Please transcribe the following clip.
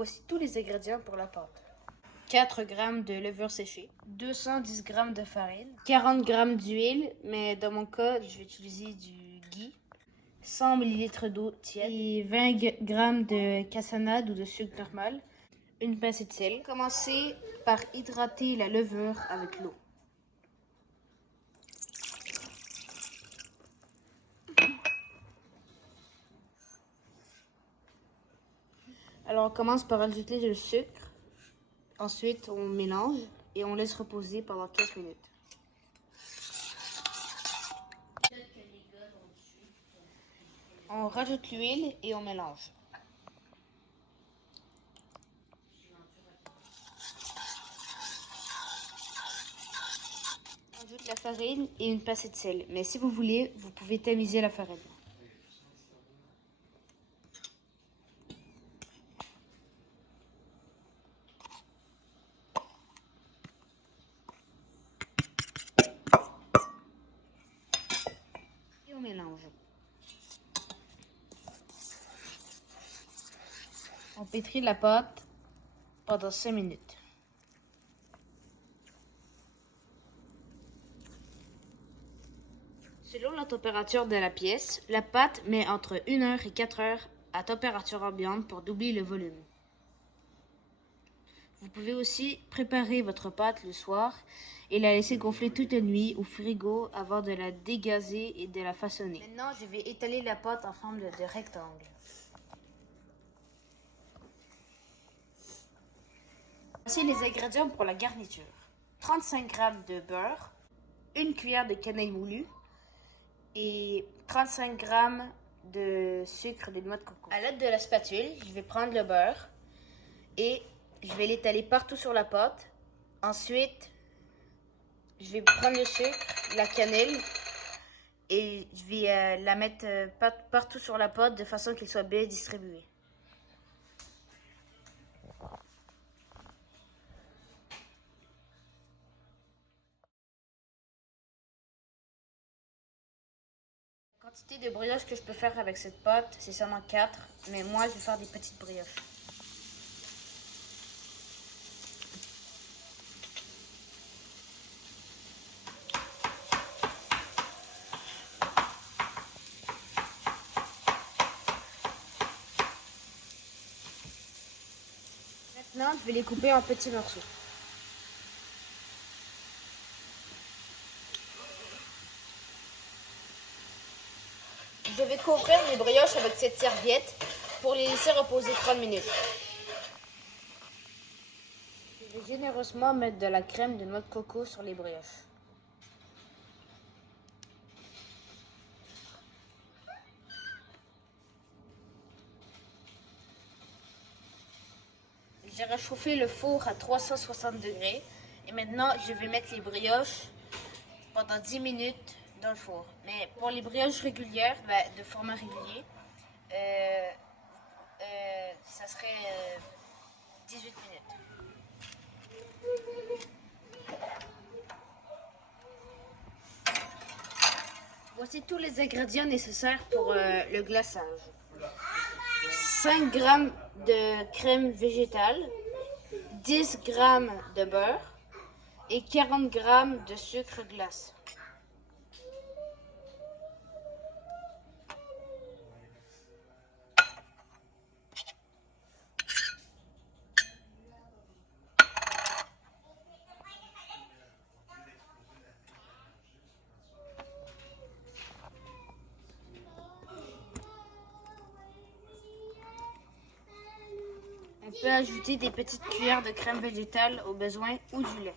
Voici tous les ingrédients pour la pâte. 4 g de levure séchée, 210 g de farine, 40 g d'huile, mais dans mon cas, je vais utiliser du ghee, 100 ml d'eau tiède et 20 g de cassonade ou de sucre normal, une pincée de sel. Commencez par hydrater la levure avec l'eau. Alors on commence par ajouter le sucre. Ensuite, on mélange et on laisse reposer pendant 15 minutes. On rajoute l'huile et on mélange. On ajoute la farine et une pincée de sel. Mais si vous voulez, vous pouvez tamiser la farine. Et on mélange. On pétrit la pâte pendant 5 minutes. Selon la température de la pièce, la pâte met entre 1 heure et 4 heures à température ambiante pour doubler le volume. Vous pouvez aussi préparer votre pâte le soir et la laisser gonfler toute la nuit au frigo avant de la dégazer et de la façonner. Maintenant, je vais étaler la pâte en forme de rectangle. Voici les ingrédients pour la garniture. 35 g de beurre, 1 cuillère de cannelle moulue et 35 g de sucre de noix de coco. À l'aide de la spatule, je vais prendre le beurre et je vais l'étaler partout sur la pâte. Ensuite, je vais prendre le sucre, la cannelle et je vais la mettre partout sur la pâte de façon qu'elle soit bien distribuée. La quantité de brioches que je peux faire avec cette pâte, c'est seulement 4, mais moi je vais faire des petites brioches. Maintenant, je vais les couper en petits morceaux. Je vais couvrir les brioches avec cette serviette pour les laisser reposer 30 minutes. Je vais généreusement mettre de la crème de noix de coco sur les brioches. J'ai réchauffé le four à 360 degrés et maintenant je vais mettre les brioches pendant 10 minutes dans le four. Mais pour les brioches régulières, de format régulier, ça serait 18 minutes. Voici tous les ingrédients nécessaires pour le glaçage. 5 g de crème végétale, 10 g de beurre et 40 g de sucre glace. On peut ajouter des petites cuillères de crème végétale au besoin ou du lait.